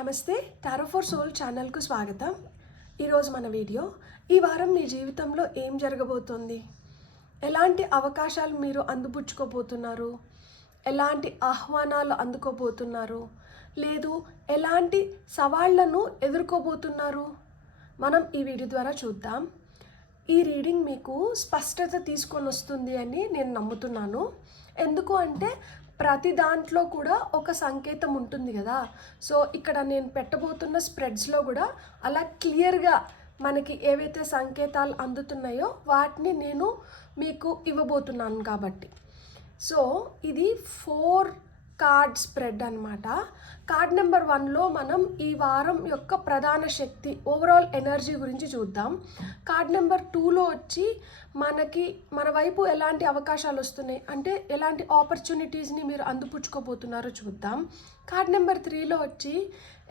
నమస్తే, tarot for soul ఛానల్కు స్వాగతం. ఈరోజు మన వీడియో, ఈ వారం మీ జీవితంలో ఏం జరగబోతోంది, ఎలాంటి అవకాశాలు మీరు అందిపుచ్చుకోబోతున్నారు, ఎలాంటి ఆహ్వానాలు అందుకోబోతున్నారు, లేదు ఎలాంటి సవాళ్లను ఎదుర్కోబోతున్నారు, మనం ఈ వీడియో ద్వారా చూద్దాం. ఈ రీడింగ్ మీకు స్పష్టత తీసుకొని వస్తుంది అని నేను నమ్ముతున్నాను. ఎందుకు అంటే ప్రతి దాంట్లో కూడా ఒక సంకేతం ఉంటుంది కదా. సో ఇక్కడ నేను పెట్టబోతున్న స్ప్రెడ్స్లో కూడా అలా క్లియర్గా మనకి ఏవైతే సంకేతాలు అందుతున్నాయో వాటిని నేను మీకు ఇవ్వబోతున్నాను కాబట్టి. సో ఇది 4 కార్డ్ స్ప్రెడ్ అనమాట. కార్డ్ నెంబర్ 1లో మనం ఈ వారం యొక్క ప్రధాన శక్తి ఓవరాల్ ఎనర్జీ గురించి చూద్దాం. కార్డ్ నెంబర్ 2లో వచ్చి మన వైపు ఎలాంటి అవకాశాలు వస్తున్నాయి అంటే ఎలాంటి ఆపర్చునిటీస్ని మీరు అందిపుచ్చుకోబోతున్నారో చూద్దాం. కార్డ్ నెంబర్ 3లో వచ్చి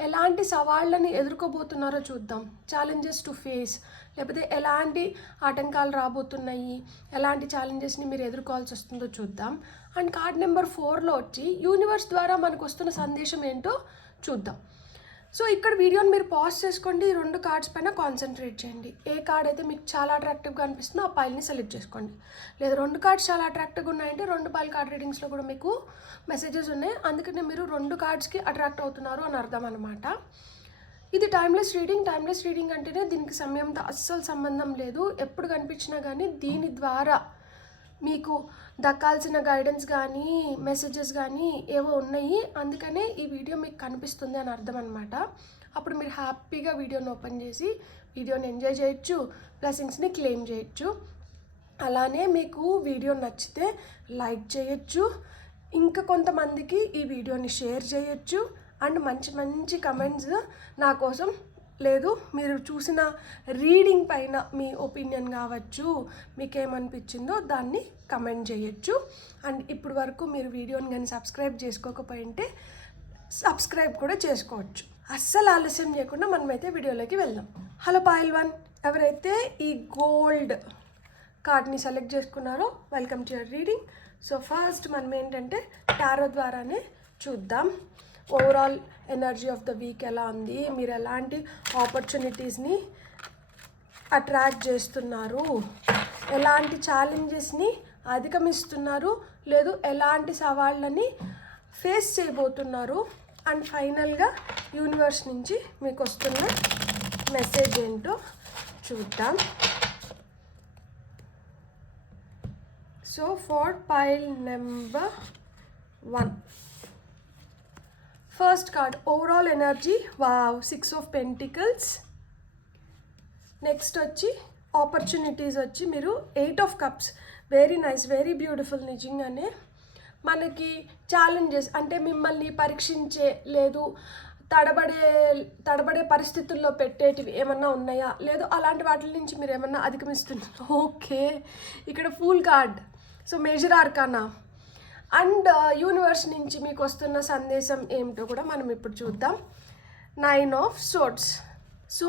ఎలాంటి సవాళ్ళని ఎదుర్కోబోతున్నారో చూద్దాం. ఛాలెంజెస్ టు ఫేస్, లేకపోతే ఎలాంటి ఆటంకాలు రాబోతున్నాయి, ఎలాంటి ఛాలెంజెస్ని మీరు ఎదుర్కోవాల్సి వస్తుందో చూద్దాం. అండ్ కార్డ్ నెంబర్ 4లో వచ్చి యూనివర్స్ ద్వారా మనకు వస్తున్న సందేశం ఏంటో చూద్దాం. సో ఇక్కడ వీడియోని మీరు పాజ్ చేసుకోండి, 2 కార్డ్స్ పైన కాన్సన్ట్రేట్ చేయండి. ఏ కార్డ్ అయితే మీకు చాలా అట్రాక్టివ్గా అనిపిస్తుందో ఆ పైల్ని సెలెక్ట్ చేసుకోండి. లేదా 2 కార్డ్స్ చాలా అట్రాక్టివ్గా ఉన్నాయంటే 2 పైల్ కార్డ్ రీడింగ్స్లో కూడా మీకు మెసేజెస్ ఉన్నాయి, అందుకనే మీరు 2 కార్డ్స్కి అట్రాక్ట్ అవుతున్నారు అని అర్థం అనమాట. ఇది టైమ్లెస్ రీడింగ్. టైమ్లెస్ రీడింగ్ అంటేనే దీనికి సమయంతో అస్సలు సంబంధం లేదు. ఎప్పుడు కనిపించినా కానీ దీని ద్వారా మీకు దక్కాల్సిన గైడెన్స్ కానీ మెసేజెస్ కానీ ఏవో ఉన్నాయి, అందుకనే ఈ వీడియో మీకు కనిపిస్తుంది అని అర్థం అనమాట. అప్పుడు మీరు హ్యాపీగా వీడియోని ఓపెన్ చేసి వీడియోని ఎంజాయ్ చేయొచ్చు, బ్లెస్సింగ్స్ని క్లెయిమ్ చేయొచ్చు. అలానే మీకు వీడియో నచ్చితే లైక్ చేయొచ్చు, ఇంకా కొంతమందికి ఈ వీడియోని షేర్ చేయొచ్చు. అండ్ మంచి మంచి కమెంట్స్ నా కోసం, లేదు మీరు చూసిన రీడింగ్ పైన మీ ఒపీనియన్ కావచ్చు, మీకేమనిపించిందో దాన్ని కమెంట్ చేయొచ్చు. అండ్ ఇప్పుడు వరకు మీరు వీడియోని కానీ సబ్స్క్రైబ్ చేసుకోకపోయింటే సబ్స్క్రైబ్ కూడా చేసుకోవచ్చు. అస్సలు ఆలస్యం చేయకుండా మనమైతే వీడియోలోకి వెళ్దాం. హలో పాయిల్ 1, ఎవరైతే ఈ గోల్డ్ కార్డ్ని సెలెక్ట్ చేసుకున్నారో welcome to your reading. So first మనం ఏంటంటే టారో ద్వారానే చూద్దాం overall energy of the week ఎలా ఉంది, మీరు ఎలాంటి ఆపర్చునిటీస్ని అట్రాక్ట్ చేస్తున్నారు, ఎలాంటి ఛాలెంజెస్ని అధిగమిస్తున్నారు, లేదు ఎలాంటి సవాళ్ళని ఫేస్ చేయబోతున్నారు, అండ్ ఫైనల్గా యూనివర్స్ నుంచి మీకు వస్తున్న మెసేజ్ ఏంటో చూద్దాం. So for pile number 1, first card overall energy, wow, 6 of pentacles. Next వచ్చి ఆపర్చునిటీస్ వచ్చి మీరు 8 of cups. Very nice, very beautiful. నిజంగానే మనకి ఛాలెంజెస్ అంటే మిమ్మల్ని పరీక్షించే, లేదు తడబడే పరిస్థితుల్లో పెట్టేటివి ఏమన్నా ఉన్నాయా, లేదు అలాంటి వాటి నుంచి మీరు ఏమన్నా అధిగమిస్తున్నారు. ఓకే, ఇక్కడ fool card. So major arcana and universe నుంచి మీకు వస్తున్న సందేశం ఏమిటో కూడా మనం ఇప్పుడు చూద్దాం. 9 ఆఫ్ సోర్డ్స్. సో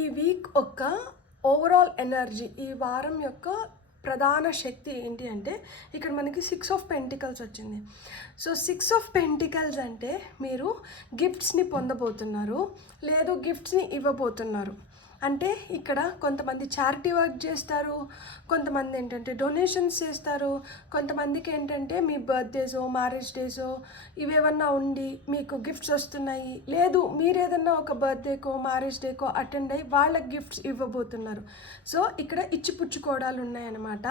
ఈ వీక్ యొక్క ఓవరాల్ ఎనర్జీ, ఈ వారం యొక్క ప్రధాన శక్తి ఏంటి అంటే ఇక్కడ మనకి 6 ఆఫ్ పెంటికల్స్ వచ్చింది. సో 6 ఆఫ్ పెంటికల్స్ అంటే మీరు గిఫ్ట్స్ని పొందబోతున్నారు, లేదు గిఫ్ట్స్ని ఇవ్వబోతున్నారు. అంటే ఇక్కడ కొంతమంది చారిటీ వర్క్ చేస్తారు, కొంతమంది ఏంటంటే డొనేషన్స్ చేస్తారు, కొంతమందికి ఏంటంటే మీ బర్త్డేసో మ్యారేజ్ డేసో ఇవేమన్నా ఉండి మీకు గిఫ్ట్స్ వస్తున్నాయి, లేదు మీరు ఏదన్నా ఒక బర్త్డేకో మ్యారేజ్ డేకో అటెండ్ అయ్యి వాళ్ళకి గిఫ్ట్స్ ఇవ్వబోతున్నారు. సో ఇక్కడ ఇచ్చిపుచ్చుకోవడాలు ఉన్నాయన్నమాట.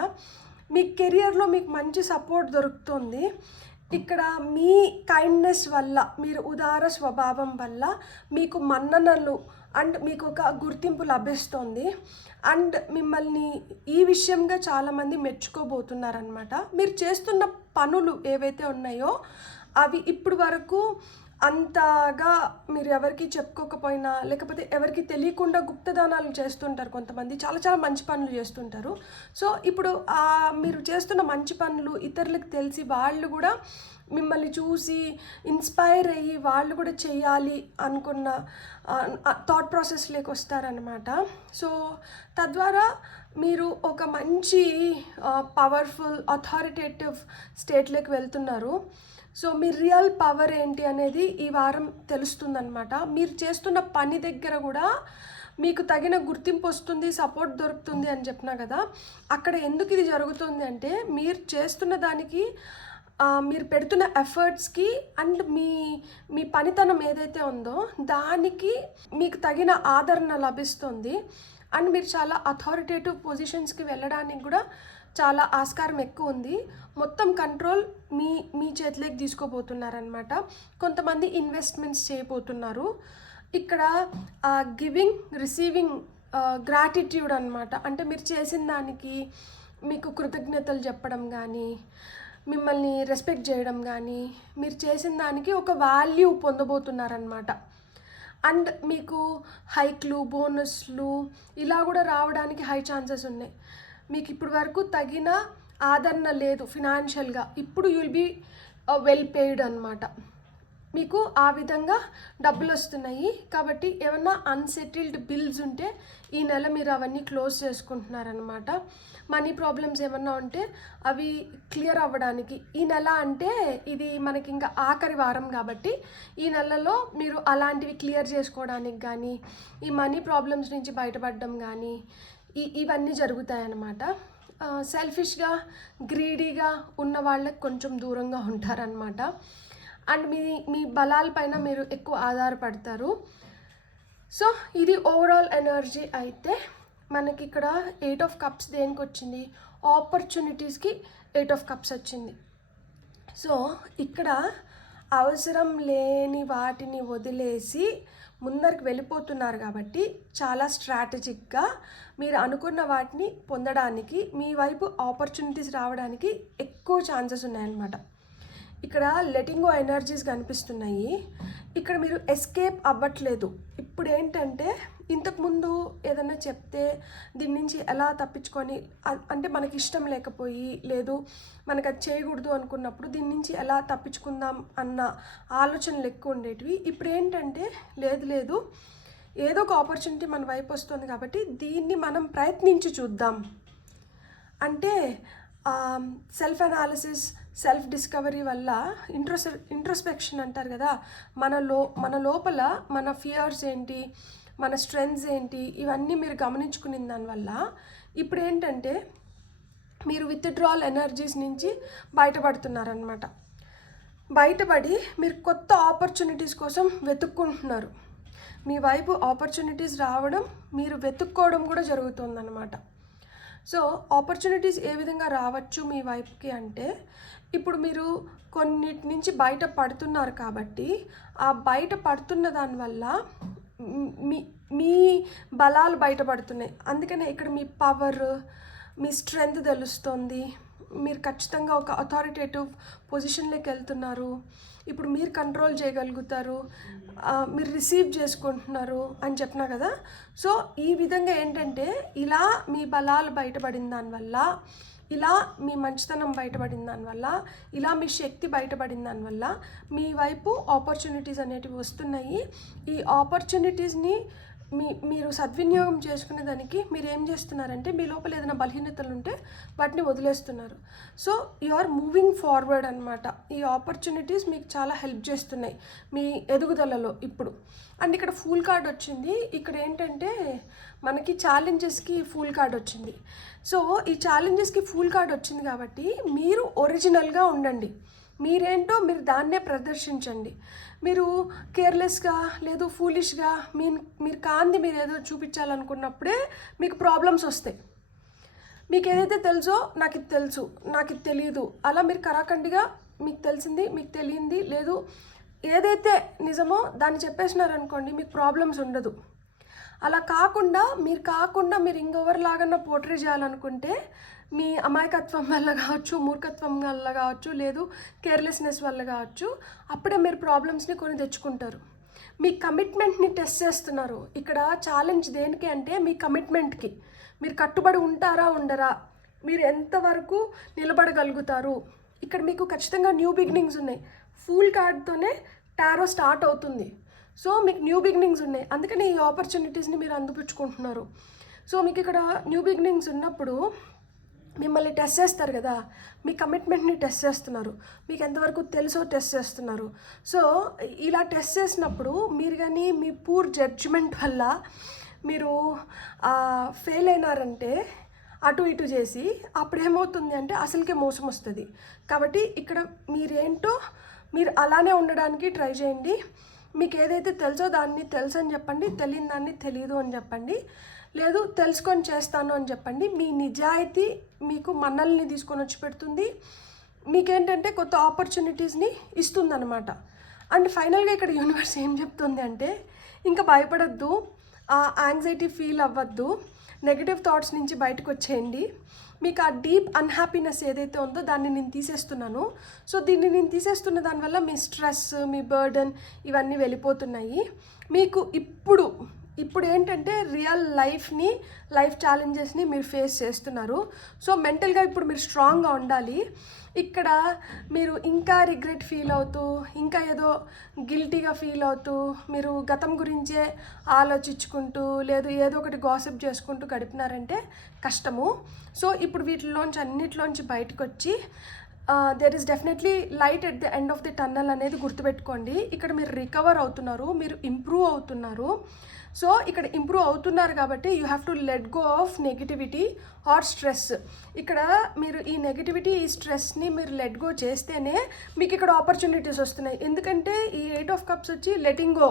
మీ కెరియర్లో మీకు మంచి సపోర్ట్ దొరుకుతుంది. ఇక్కడ మీ కైండ్నెస్ వల్ల, మీరు ఉదార స్వభావం వల్ల మీకు మన్ననలు అండ్ మీకు ఒక గుర్తింపు లభిస్తుంది. అండ్ మిమ్మల్ని ఈ విషయంగా చాలామంది మెచ్చుకోబోతున్నారనమాట. మీరు చేస్తున్న పనులు ఏవైతే ఉన్నాయో అవి ఇప్పుడు వరకు అంతగా మీరు ఎవరికి చెప్పుకోకపోయినా, లేకపోతే ఎవరికి తెలియకుండా గుప్తదానాలు చేస్తుంటారు కొంతమంది, చాలా చాలా మంచి పనులు చేస్తుంటారు. సో ఇప్పుడు మీరు చేస్తున్న మంచి పనులు ఇతరులకు తెలిసి వాళ్ళు కూడా మిమ్మల్ని చూసి ఇన్స్పైర్ అయ్యి వాళ్ళు కూడా చేయాలి అనుకున్న థాట్ ప్రాసెస్లోకి వస్తారనమాట. సో తద్వారా మీరు ఒక మంచి పవర్ఫుల్ అథారిటేటివ్ స్టేట్లోకి వెళ్తున్నారు. సో మీ రియల్ పవర్ ఏంటి అనేది ఈ వారం తెలుస్తుందన్నమాట. మీరు చేస్తున్న పని దగ్గర కూడా మీకు తగిన గుర్తింపు వస్తుంది, సపోర్ట్ దొరుకుతుంది అని చెప్పినా కదా. అక్కడ ఎందుకు ఇది జరుగుతుంది అంటే మీరు చేస్తున్న దానికి మీరు పెడుతున్న ఎఫర్ట్స్కి అండ్ మీ పనితనం ఏదైతే ఉందో దానికి మీకు తగిన ఆదరణ లభిస్తుంది. అండ్ మీరు చాలా అథారిటేటివ్ పొజిషన్స్కి వెళ్ళడానికి కూడా చాలా ఆస్కారం ఎక్కువ ఉంది. మొత్తం కంట్రోల్ మీ చేతిలోకి తీసుకోబోతున్నారనమాట. కొంతమంది ఇన్వెస్ట్మెంట్స్ చేయబోతున్నారు. ఇక్కడ గివింగ్ రిసీవింగ్ గ్రాటిట్యూడ్ అనమాట. అంటే మీరు చేసిన దానికి మీకు కృతజ్ఞతలు చెప్పడం కానీ, మిమ్మల్ని రెస్పెక్ట్ చేయడం కానీ, మీరు చేసిన దానికి ఒక వాల్యూ పొందబోతున్నారనమాట. అండ్ మీకు హైక్లు, బోనస్లు ఇలా కూడా రావడానికి హై ఛాన్సెస్ ఉన్నాయి. మీకు ఇప్పటి వరకు తగిన ఆదరణ లేదు ఫినాన్షియల్గా, ఇప్పుడు యుల్ బీ వెల్ పెయిడ్ అనమాట. మీకు ఆ విధంగా డబ్బులు వస్తున్నాయి. కాబట్టి ఏమన్నా అన్సెటిల్డ్ బిల్స్ ఉంటే ఈ నెల మీరు అవన్నీ క్లోజ్ చేసుకుంటున్నారనమాట. మనీ ప్రాబ్లమ్స్ ఏమన్నా ఉంటే అవి క్లియర్ అవ్వడానికి ఈ నెల, అంటే ఇది మనకి ఇంకా ఆఖరి వారం కాబట్టి ఈ నెలలో మీరు అలాంటివి క్లియర్ చేసుకోవడానికి కానీ, ఈ మనీ ప్రాబ్లమ్స్ నుంచి బయటపడడం కానీ ఇవన్నీ జరుగుతాయన్నమాట. సెల్ఫిష్గా, గ్రీడీగా ఉన్న వాళ్ళకి కొంచెం దూరంగా ఉంటారనమాట. అండ్ మీ బలాలపైన మీరు ఎక్కువ ఆధారపడతారు. సో ఇది ఓవరాల్ ఎనర్జీ. అయితే మనకి ఇక్కడ 8 ఆఫ్ కప్స్ దేనికి వచ్చింది? ఆపర్చునిటీస్కి 8 ఆఫ్ కప్స్ వచ్చింది. సో ఇక్కడ అవసరం లేని వాటిని వదిలేసి ముందరికి వెళ్ళిపోతున్నారు కాబట్టి చాలా స్ట్రాటజిక్గా మీరు అనుకున్న వాటిని పొందడానికి మీ వైపు ఆపర్చునిటీస్ రావడానికి ఎక్కువ ఛాన్సెస్ ఉన్నాయన్నమాట. ఇక్కడ లెటింగ్ గో ఎనర్జీస్ కనిపిస్తున్నాయి. ఇక్కడ మీరు ఎస్కేప్ అవ్వట్లేదు. ఇప్పుడు ఏంటంటే ఇంతకుముందు ఏదైనా చెప్తే దీని నుంచి ఎలా తప్పించుకొని, అంటే మనకి ఇష్టం లేకపోయి, లేదు మనకు అది చేయకూడదు అనుకున్నప్పుడు దీని నుంచి ఎలా తప్పించుకుందాం అన్న ఆలోచనలు ఎక్కువ ఉండేటివి. ఇప్పుడు ఏంటంటే లేదు ఏదో ఒక ఆపర్చునిటీ మన వైపు వస్తుంది కాబట్టి దీన్ని మనం ప్రయత్నించి చూద్దాం. అంటే సెల్ఫ్ అనాలిసిస్, సెల్ఫ్ డిస్కవరీ వల్ల ఇంట్రోస్పెక్షన్ అంటారు కదా, మన లోపల మన ఫియర్స్ ఏంటి, మన స్ట్రెంగ్స్ ఏంటి, ఇవన్నీ మీరు గమనించుకునే దానివల్ల ఇప్పుడు ఏంటంటే మీరు విత్డ్రాల్ ఎనర్జీస్ నుంచి బయటపడుతున్నారనమాట. బయటపడి మీరు కొత్త ఆపర్చునిటీస్ కోసం వెతుక్కుంటున్నారు. మీ వైపు ఆపర్చునిటీస్ రావడం, మీరు వెతుక్కోవడం కూడా జరుగుతుందన్నమాట. సో ఆపర్చునిటీస్ ఏ విధంగా రావచ్చు మీ వైపుకి అంటే, ఇప్పుడు మీరు కొన్నిటి నుంచి బయట పడుతున్నారు కాబట్టి ఆ బయట పడుతున్న దానివల్ల మీ బలాలు బయటపడుతున్నాయి. అందుకనే ఇక్కడ మీ పవర్, మీ స్ట్రెంగ్త్ తెలుస్తుంది. మీరు ఖచ్చితంగా ఒక అథారిటేటివ్ పొజిషన్లోకి వెళ్తున్నారు. ఇప్పుడు మీరు కంట్రోల్ చేయగలుగుతారు, మీరు రిసీవ్ చేసుకుంటున్నారు అని చెప్పినా కదా. సో ఈ విధంగా ఏంటంటే ఇలా మీ బలాలు బయటపడిన దానివల్ల, ఇలా మీ మంచితనం బయటపడిన దానివల్ల, ఇలా మీ శక్తి బయటపడిన దానివల్ల మీ వైపు ఆపర్చునిటీస్ అనేటివి వస్తున్నాయి. ఈ ఆపర్చునిటీస్ని మీరు సద్వినియోగం చేసుకునే దానికి మీరు ఏం చేస్తున్నారంటే, మీ లోపల ఏదైనా బలహీనతలు ఉంటే వాటిని వదిలేస్తున్నారు. So you are moving forward అనమాట. ఈ ఆపర్చునిటీస్ మీకు చాలా హెల్ప్ చేస్తున్నాయి మీ ఎదుగుదలలో ఇప్పుడు. అండ్ ఇక్కడ ఫూల్ కార్డ్ వచ్చింది. ఇక్కడ ఏంటంటే మనకి ఛాలెంజెస్కి ఫూల్ కార్డ్ వచ్చింది. సో ఈ ఛాలెంజెస్కి ఫూల్ కార్డ్ వచ్చింది కాబట్టి మీరు ఒరిజినల్గా ఉండండి. మీరేంటో మీరు దాన్నే ప్రదర్శించండి. మీరు కేర్లెస్గా, లేదు ఫూలిష్గా, మీరు కాంది మీరు ఏదో చూపించాలనుకున్నప్పుడే మీకు ప్రాబ్లమ్స్ వస్తాయి. మీకు ఏదైతే తెలుసో నాకు ఇది తెలుసు, నాకు ఇది తెలియదు, అలా మీరు కరాఖండిగా మీకు తెలిసింది మీకు తెలియంది లేదు ఏదైతే నిజమో దాన్ని చెప్పేసినారనుకోండి, మీకు ప్రాబ్లమ్స్ ఉండదు. అలా కాకుండా మీరు ఇంకెవరిలాగన్నా పోర్ట్రే చేయాలనుకుంటే మీ అమాయకత్వం వల్ల కావచ్చు, మూర్ఖత్వం వల్ల కావచ్చు, లేదు కేర్లెస్నెస్ వల్ల కావచ్చు, అప్పుడే మీరు ప్రాబ్లమ్స్ని కొని తెచ్చుకుంటారు. మీ కమిట్మెంట్ని టెస్ట్ చేస్తున్నారు. ఇక్కడ ఛాలెంజ్ దేనికి అంటే మీ కమిట్మెంట్కి. మీరు కట్టుబడి ఉంటారా ఉండరా, మీరు ఎంతవరకు నిలబడగలుగుతారు. ఇక్కడ మీకు ఖచ్చితంగా న్యూ బిగినింగ్స్ ఉన్నాయి. ఫూల్ కార్డ్తోనే టారో స్టార్ట్ అవుతుంది. సో మీకు న్యూ బిగినింగ్స్ ఉన్నాయి, అందుకని ఈ ఆపర్చునిటీస్ని మీరు అందిపుచ్చుకుంటున్నారు. సో మీకు ఇక్కడ న్యూ బిగినింగ్స్ ఉన్నప్పుడు మిమ్మల్ని టెస్ట్ చేస్తారు కదా, మీ కమిట్మెంట్ని టెస్ట్ చేస్తున్నారు, మీకు ఎంతవరకు తెలుసో టెస్ట్ చేస్తున్నారు. సో ఇలా టెస్ట్ చేసినప్పుడు మీరు కానీ మీ పూర్ జడ్జిమెంట్ వల్ల మీరు ఫెయిల్ అయినారంటే అటు ఇటు చేసి అప్పుడు ఏమవుతుంది అంటే అసలుకే మోసం వస్తుంది. కాబట్టి ఇక్కడ మీరేంటో మీరు అలానే ఉండడానికి ట్రై చేయండి. మీకు ఏదైతే తెలుసో దాన్ని తెలుసు అని చెప్పండి, తెలియని దాన్ని తెలియదు అని చెప్పండి, లేదు తెలుసుకొని చేస్తాను అని చెప్పండి. మీ నిజాయితీ మీకు మనల్ని తీసుకొని వచ్చి పెడుతుంది, మీకేంటంటే కొత్త ఆపర్చునిటీస్ని ఇస్తుందన్నమాట. అండ్ ఫైనల్గా ఇక్కడ యూనివర్స్ ఏం చెప్తుంది అంటే ఇంకా భయపడద్దు, యాంగ్జైటీ ఫీల్ అవ్వద్దు, నెగిటివ్ థాట్స్ నుంచి బయటకు వచ్చేయండి. మీకు ఆ డీప్ అన్హ్యాపీనెస్ ఏదైతే ఉందో దాన్ని నేను తీసేస్తున్నాను. సో దీన్ని నేను తీసేస్తున్న దానివల్ల మీ స్ట్రెస్, మీ బర్డన్ ఇవన్నీ వెళ్ళిపోతున్నాయి. మీకు ఇప్పుడు ఏంటంటే రియల్ లైఫ్ ఛాలెంజెస్ని మీరు ఫేస్ చేస్తున్నారు. సో మెంటల్గా ఇప్పుడు మీరు స్ట్రాంగ్గా ఉండాలి. ఇక్కడ మీరు ఇంకా రిగ్రెట్ ఫీల్ అవుతూ, ఇంకా ఏదో గిల్టీగా ఫీల్ అవుతూ, మీరు గతం గురించే ఆలోచించుకుంటూ, లేదు ఏదో ఒకటి గాసిప్ చేసుకుంటూ గడిపినారంటే కష్టము. సో ఇప్పుడు వీటిలోంచి అన్నిటిలోంచి బయటకు వచ్చి there is definitely light at the end of the tunnel అనేది గుర్తుపెట్టుకోండి. ఇక్కడ మీరు రికవర్ అవుతున్నారు, మీరు ఇంప్రూవ్ అవుతున్నారు. సో ఇక్కడ ఇంప్రూవ్ అవుతున్నారు కాబట్టి you have to let go of negativity or stress. ఇక్కడ మీరు ఈ నెగిటివిటీ, ఈ స్ట్రెస్ని మీరు లెట్ గో చేస్తేనే మీకు ఇక్కడ ఆపర్చునిటీస్ వస్తున్నాయి. ఎందుకంటే ఈ 8 ఆఫ్ కప్స్ వచ్చి లెటింగ్ గో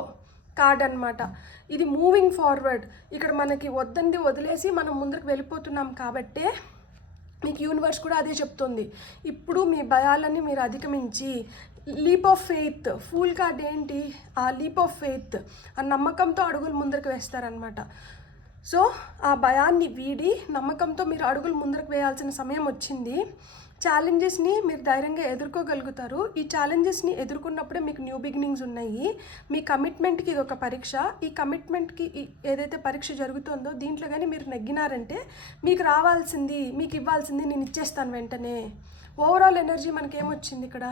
కార్డ్ అనమాట. ఇది మూవింగ్ ఫార్వర్డ్. ఇక్కడ మనకి వద్దంది వదిలేసి మనం ముందుకు వెళ్ళిపోతున్నాం కాబట్టే మీకు యూనివర్స్ కూడా అదే చెప్తుంది. ఇప్పుడు మీ భయాలని మీరు అధిగమించి leap of faith, fool card ఏంటి, ఆ లీప్ ఆఫ్ ఫెయిత్, ఆ నమ్మకంతో అడుగులు ముందరకు వేస్తారనమాట. సో ఆ భయాన్ని వీడి నమ్మకంతో మీరు అడుగులు ముందరకు వేయాల్సిన సమయం వచ్చింది. ఛాలెంజెస్ని మీరు ధైర్యంగా ఎదుర్కోగలుగుతారు. ఈ ఛాలెంజెస్ని ఎదుర్కొన్నప్పుడే మీకు న్యూ బిగినింగ్స్ ఉన్నాయి. మీ కమిట్మెంట్కి ఇది ఒక పరీక్ష. ఈ కమిట్మెంట్కి ఏదైతే పరీక్ష జరుగుతుందో దీంట్లో కానీ మీరు నెగ్గినారంటే మీకు రావాల్సింది, మీకు ఇవ్వాల్సింది నేను ఇచ్చేస్తాను వెంటనే. ఓవరాల్ ఎనర్జీ మనకి ఏమొచ్చింది ఇక్కడ,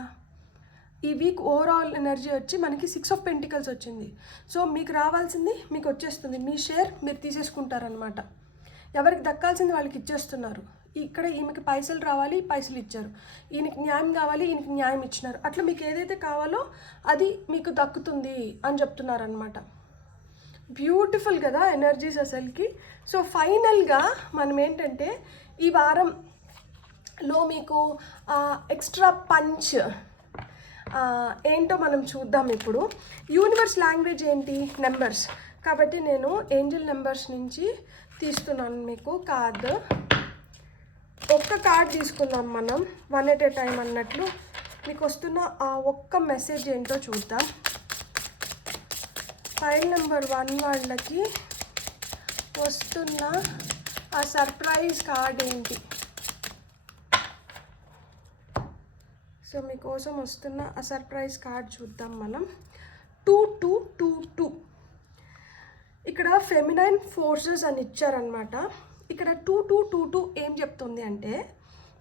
ఈ వీక్ ఓవరాల్ ఎనర్జీ వచ్చి మనకి 6 ఆఫ్ పెంటికల్స్ వచ్చింది. సో మీకు రావాల్సింది మీకు వచ్చేస్తుంది, మీ షేర్ మీరు తీసేసుకుంటారనమాట. ఎవరికి దక్కాల్సింది వాళ్ళకి ఇచ్చేస్తున్నారు. ఇక్కడ ఈమెకి పైసలు రావాలి, పైసలు ఇచ్చారు, ఈయనకి న్యాయం కావాలి, ఈయనకి న్యాయం ఇచ్చినారు. అట్లా మీకు ఏదైతే కావాలో అది మీకు దక్కుతుంది అని చెప్తున్నారనమాట. బ్యూటిఫుల్ కదా ఎనర్జీస్ అసలుకి. సో ఫైనల్గా మనం ఏంటంటే ఈ వారంలో మీకు ఎక్స్ట్రా పంచ్ ఏంటో మనం చూద్దాం. ఇప్పుడు యూనివర్స్ లాంగ్వేజ్ ఏంటి, నెంబర్స్. కాబట్టి నేను ఏంజల్ నెంబర్స్ నుంచి తీస్తున్నాను మీకు కార్డ్. ఒక్క కార్డ్ తీసుకుందాం మనం, 1 at a time అన్నట్లు. మీకు వస్తున్న ఆ ఒక్క మెసేజ్ ఏంటో చూద్దాం. ఫైల్ నెంబర్ 1 వాళ్ళకి వస్తున్న ఆ సర్ప్రైజ్ కార్డ్ ఏంటి. సో మీకోసం వస్తున్న ఆ సర్ప్రైజ్ కార్డ్ చూద్దాం మనం. 2222 ఇక్కడ ఫెమినైన్ ఫోర్సెస్ అని ఇచ్చారనమాట. ఇక్కడ 2222 ఏం చెప్తుంది అంటే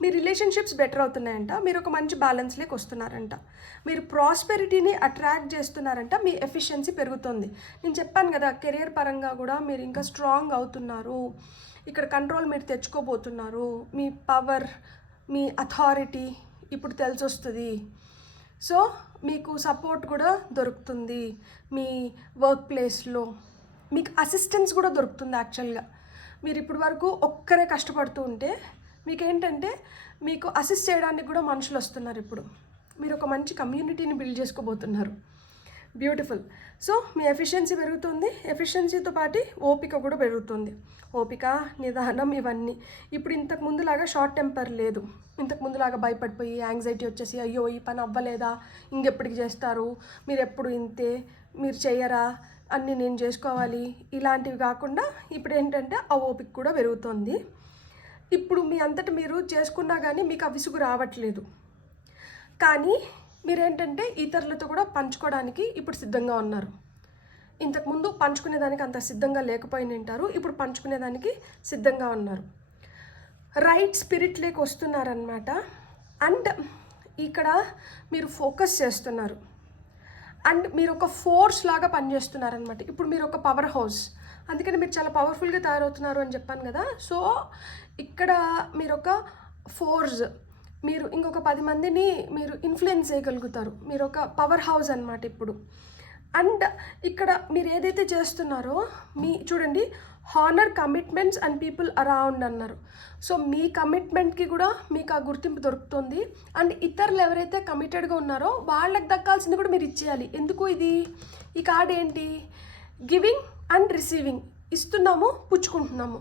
మీ రిలేషన్షిప్స్ బెటర్ అవుతున్నాయంట, మీరు ఒక మంచి బ్యాలెన్స్లోకి వస్తున్నారంట, మీరు ప్రాస్పెరిటీని అట్రాక్ట్ చేస్తున్నారంట, మీ ఎఫిషియన్సీ పెరుగుతుంది. నేను చెప్పాను కదా కెరియర్ పరంగా కూడా మీరు ఇంకా స్ట్రాంగ్ అవుతున్నారు. ఇక్కడ కంట్రోల్ మీరు తెచ్చుకోబోతున్నారు. మీ పవర్, మీ అథారిటీ ఇప్పుడు తెలిసి వస్తుంది. సో మీకు సపోర్ట్ కూడా దొరుకుతుంది. మీ వర్క్ ప్లేస్లో మీకు అసిస్టెన్స్ కూడా దొరుకుతుంది. యాక్చువల్గా మీరు ఇప్పటి వరకు ఒక్కరే కష్టపడుతూ ఉంటే మీకేంటంటే మీకు అసిస్ట్ చేయడానికి కూడా మనుషులు వస్తున్నారు. ఇప్పుడు మీరు ఒక మంచి కమ్యూనిటీని బిల్డ్ చేసుకోబోతున్నారు. బ్యూటిఫుల్. సో మీ ఎఫిషియన్సీ పెరుగుతుంది, ఎఫిషియన్సీతో పాటు ఓపిక కూడా పెరుగుతుంది. ఓపిక, నిదానం ఇవన్నీ. ఇప్పుడు ఇంతకు ముందులాగా షార్ట్ టెంపర్ లేదు. ఇంతకు ముందులాగా భయపడిపోయి యాంగ్జైటీ వచ్చేసి అయ్యో ఈ పని అవ్వలేదా, ఇంకెప్పటికి చేస్తారు, మీరు ఎప్పుడు ఇంతే, మీరు చెయ్యరా, అన్నీ నేను చేసుకోవాలి, ఇలాంటివి కాకుండా ఇప్పుడు ఏంటంటే ఆ ఓపిక కూడా పెరుగుతుంది. ఇప్పుడు మీ అంతటి మీరు చేసుకున్నా కానీ మీకు ఆ విసుగు రావట్లేదు. కానీ మీరేంటంటే ఇతరులతో కూడా పంచుకోవడానికి ఇప్పుడు సిద్ధంగా ఉన్నారు. ఇంతకుముందు పంచుకునేదానికి అంత సిద్ధంగా లేకపోయినంటారు, ఇప్పుడు పంచుకునేదానికి సిద్ధంగా ఉన్నారు. రైట్ స్పిరిట్లోకి వస్తున్నారనమాట. అండ్ ఇక్కడ మీరు ఫోకస్ చేస్తున్నారు. అండ్ మీరు ఒక ఫోర్స్ లాగా పనిచేస్తున్నారనమాట. ఇప్పుడు మీరు ఒక పవర్ హౌస్, అందుకని మీరు చాలా పవర్ఫుల్గా తయారవుతున్నారు అని చెప్పాను కదా. సో ఇక్కడ మీరు ఒక ఫోర్స్, మీరు ఇంకొక 10 మందిని మీరు ఇన్ఫ్లుయెన్స్ చేయగలుగుతారు. మీరు ఒక పవర్ హౌస్ అనమాట ఇప్పుడు. అండ్ ఇక్కడ మీరు ఏదైతే చేస్తున్నారో చూడండి, honour commitments and people around అన్నారు. సో మీ కమిట్మెంట్కి కూడా మీకు ఆ గుర్తింపు దొరుకుతుంది. అండ్ ఇతరులు ఎవరైతే కమిటెడ్గా ఉన్నారో వాళ్ళకి దక్కాల్సింది కూడా మీరు ఇచ్చేయాలి. ఎందుకు ఈ కార్డ్ ఏంటి? గివింగ్ అండ్ రిసీవింగ్, ఇస్తున్నాము, పుచ్చుకుంటున్నాము.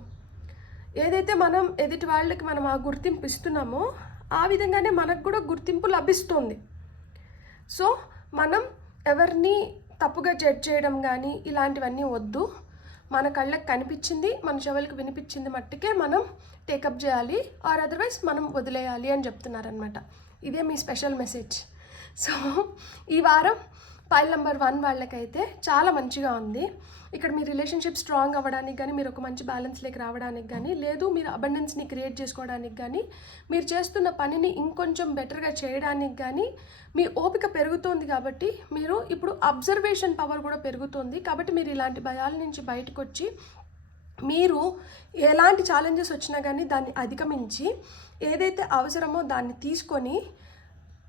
ఏదైతే మనం ఎదుటి వాళ్ళకి మనం ఆ గుర్తింపు ఇస్తున్నామో ఆ విధంగానే మనకు కూడా గుర్తింపు లభిస్తుంది. సో మనం ఎవరిని తప్పుగా జడ్జ్ చేయడం కానీ ఇలాంటివన్నీ వద్దు. మన కళ్ళకి కనిపించింది, మన చెవులకు వినిపించింది మట్టుకే మనం టేకప్ చేయాలి, ఆర్ అదర్వైజ్ మనం వదిలేయాలి అని చెప్తున్నారనమాట. ఇదే మీ స్పెషల్ మెసేజ్. సో ఈ వారం పైల్ నెంబర్ 1 వాళ్ళకైతే చాలా మంచిగా ఉంది. ఇక్కడ మీ రిలేషన్షిప్ స్ట్రాంగ్ అవ్వడానికి కానీ, మీరు ఒక మంచి బ్యాలెన్స్లోకి రావడానికి కానీ, లేదు మీరు అబండెన్స్ని క్రియేట్ చేసుకోవడానికి కానీ, మీరు చేస్తున్న పనిని ఇంకొంచెం బెటర్గా చేయడానికి కానీ మీ ఓపిక పెరుగుతుంది. కాబట్టి మీరు ఇప్పుడు అబ్జర్వేషన్ పవర్ కూడా పెరుగుతుంది. కాబట్టి మీరు ఇలాంటి భయాల నుంచి బయటకు వచ్చి మీరు ఎలాంటి ఛాలెంజెస్ వచ్చినా కానీ దాన్ని అధిగమించి ఏదైతే అవసరమో దాన్ని తీసుకొని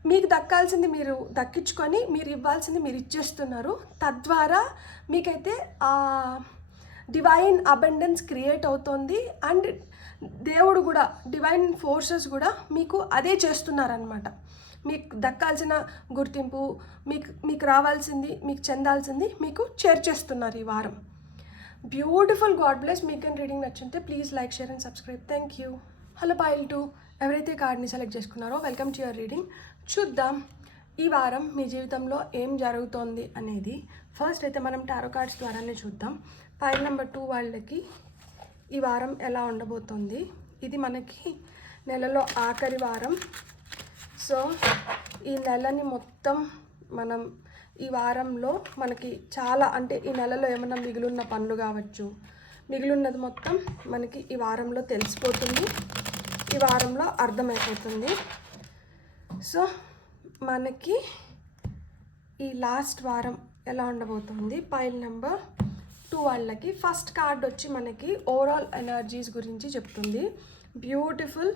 మీకు దక్కాల్సింది మీరు దక్కించుకొని మీరు ఇవ్వాల్సింది మీరు ఇచ్చేస్తున్నారు. తద్వారా మీకైతే డివైన్ అబండెన్స్ క్రియేట్ అవుతుంది. అండ్ దేవుడు కూడా, డివైన్ ఫోర్సెస్ కూడా మీకు అదే చేస్తున్నారనమాట. మీకు దక్కాల్సిన గుర్తింపు, మీకు రావాల్సింది, మీకు చెందాల్సింది మీకు చేర్చేస్తున్నారు ఈ వారం. బ్యూటిఫుల్. God bless. మీకు కానీ రీడింగ్ నచ్చుంటే please like, share and subscribe. Thank you. Hello పైల్ 2, ఎవరైతే కార్డ్ని సెలెక్ట్ చేసుకున్నారో వెల్కమ్ టు యువర్ రీడింగ్. చూద్దాం ఈ వారం మీ జీవితంలో ఏం జరుగుతోంది అనేది. ఫస్ట్ అయితే మనం టారో కార్డ్స్ ద్వారానే చూద్దాం. పైల్ నెంబర్ 2 వాళ్ళకి ఈ వారం ఎలా ఉండబోతోంది. ఇది మనకి నెలలో ఆఖరి వారం. సో ఈ నెలని మొత్తం మనం ఈ వారంలో మనకి చాలా, అంటే ఈ నెలలో ఏమన్నా మిగిలిన పనులు కావచ్చు, మిగిలినది మొత్తం మనకి ఈ వారంలో తెలిసిపోతుంది, ఈ వారంలో అర్థమైపోతుంది. సో మనకి ఈ లాస్ట్ వారం ఎలా ఉండబోతుంది పైల్ నెంబర్ 2 వాళ్ళకి. ఫస్ట్ కార్డ్ వచ్చి మనకి ఓవరాల్ ఎనర్జీస్ గురించి చెప్తుంది. Beautiful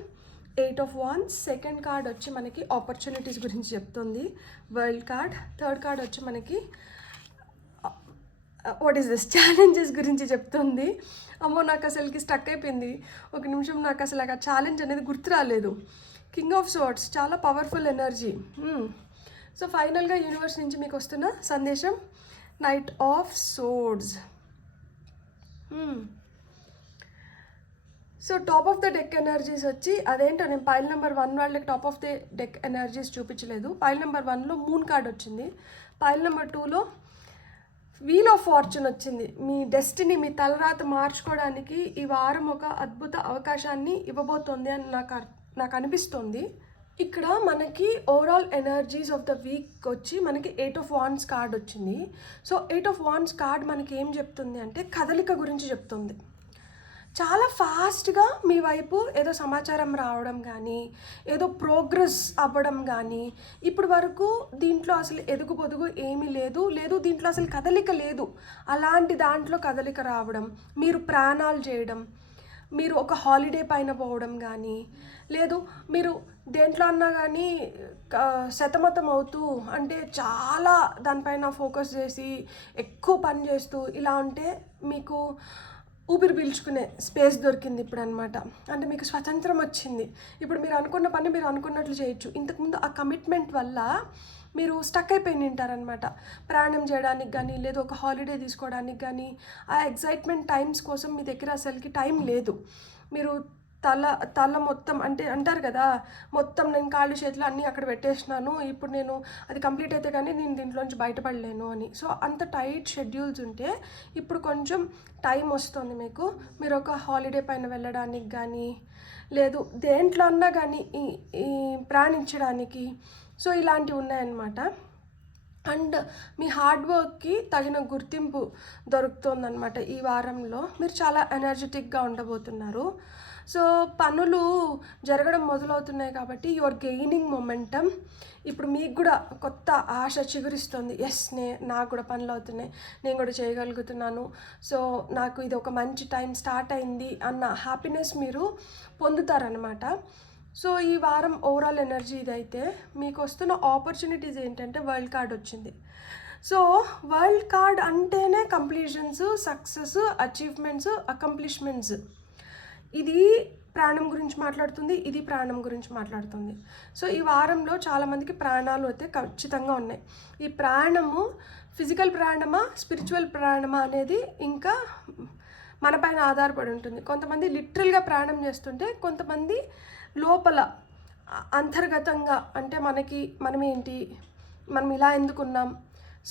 8 of Wands. Second card వచ్చి మనకి ఆపర్చునిటీస్ గురించి చెప్తుంది, వరల్డ్ కార్డ్. థర్డ్ కార్డ్ వచ్చి మనకి వాట్ ఈస్ దిస్, ఛాలెంజెస్ గురించి చెప్తుంది. అమ్మో, నాకు అసలుకి స్టక్ అయిపోయింది ఒక నిమిషం, నాకు అసలు ఆ ఛాలెంజ్ అనేది గుర్తు రాలేదు. కింగ్ ఆఫ్ సోర్డ్స్, చాలా పవర్ఫుల్ ఎనర్జీ. సో ఫైనల్గా యూనివర్స్ నుంచి మీకు వస్తున్న సందేశం, knight of swords. So top of the deck energies వచ్చి అదేంటో నేను పైల్ నెంబర్ 1 వాళ్ళకి top of the deck energies చూపించలేదు. పైల్ నెంబర్ 1లో మూన్ కార్డ్ వచ్చింది, పైల్ నెంబర్ 2లో వీల్ ఆఫ్ ఫార్చ్యూన్ వచ్చింది. మీ డెస్టినీ, మీ తలరాత మార్చుకోవడానికి ఈ వారం ఒక అద్భుత అవకాశాన్ని ఇవ్వబోతోంది అని నాకు అనిపిస్తుంది. ఇక్కడ మనకి overall energies of the week వచ్చి మనకి 8 of Wands కార్డ్ వచ్చింది. సో 8 of Wands కార్డ్ మనకి ఏం చెప్తుంది అంటే కదలిక గురించి చెప్తుంది. చాలా ఫాస్ట్గా మీ వైపు ఏదో సమాచారం రావడం కానీ, ఏదో ప్రోగ్రెస్ అవ్వడం కానీ, ఇప్పుడు వరకు దీంట్లో అసలు ఎదుగు పొదుగు ఏమీ లేదు, దీంట్లో అసలు కదలిక లేదు, అలాంటి దాంట్లో కదలిక రావడం, మీరు ప్రయాణాలు చేయడం, మీరు ఒక హాలిడే పైన పోవడం కానీ, లేదు మీరు దేంట్లో అన్నా కానీ సతమతం అవుతూ, అంటే చాలా దానిపైన ఫోకస్ చేసి ఎక్కువ పని చేస్తూ ఇలా ఉంటే మీకు ఊపిరి పీల్చుకునే స్పేస్ దొరికింది ఇప్పుడు అనమాట. అంటే మీకు స్వతంత్రం వచ్చింది. ఇప్పుడు మీరు అనుకున్న పని మీరు అనుకున్నట్లు చేయొచ్చు. ఇంతకుముందు ఆ కమిట్మెంట్ వల్ల మీరు స్టక్ అయిపోయి ఉంటారనమాట. ప్రయాణం చేయడానికి కానీ, లేదు ఒక హాలిడే తీసుకోవడానికి కానీ, ఆ ఎగ్జైట్మెంట్ టైమ్స్ కోసం మీ దగ్గర అసలుకి టైం లేదు. మీరు తల మొత్తం, అంటే అంటారు కదా, మొత్తం నేను కాళ్ళు చేతులు అన్నీ అక్కడ పెట్టేసినాను, ఇప్పుడు నేను అది కంప్లీట్ అయితే కానీ నేను దీంట్లోంచి బయటపడలేను అని. సో అంత టైట్ షెడ్యూల్స్ ఉంటే ఇప్పుడు కొంచెం టైం వస్తుంది మీకు, మీరు ఒక హాలిడే పైన వెళ్ళడానికి కానీ, లేదు దేంట్లో అన్నా కానీ ఈ ప్రయాణించడానికి. సో ఇలాంటివి ఉన్నాయన్నమాట. అండ్ మీ హార్డ్ వర్క్కి తగిన గుర్తింపు దొరుకుతుందన్నమాట. ఈ వారంలో మీరు చాలా ఎనర్జెటిక్గా ఉండబోతున్నారు. సో పనులు జరగడం మొదలవుతున్నాయి కాబట్టి యు ఆర్ గెయినింగ్ మొమెంటమ్. ఇప్పుడు మీకు కూడా కొత్త ఆశ చిగురిస్తుంది. నాకు కూడా పనులు అవుతున్నాయి, నేను కూడా చేయగలుగుతున్నాను, సో నాకు ఇది ఒక మంచి టైం స్టార్ట్ అయింది అన్న హ్యాపీనెస్ మీరు పొందుతారనమాట. సో ఈ వారం ఓవరాల్ ఎనర్జీ ఇదైతే మీకు వస్తున్న ఆపర్చునిటీస్ ఏంటంటే వరల్డ్ కార్డ్ వచ్చింది. సో వరల్డ్ కార్డ్ అంటేనే కంప్లీషన్స్, సక్సెస్, అచీవ్మెంట్స్, అకంప్లిష్మెంట్స్. ఇది ప్రాణం గురించి మాట్లాడుతుంది, ఇది ప్రాణం గురించి మాట్లాడుతుంది. సో ఈ వారంలో చాలామందికి ప్రాణాలు అయితే ఖచ్చితంగా ఉన్నాయి. ఈ ప్రాణము ఫిజికల్ ప్రాణమా స్పిరిచువల్ ప్రాణమా అనేది ఇంకా మన పైన ఆధారపడి ఉంటుంది. కొంతమంది లిటరల్గా ప్రాణం చేస్తుంటే, కొంతమంది లోపల అంతర్గతంగా అంటే మనమేంటి, మనం ఇలా ఎందుకున్నాం,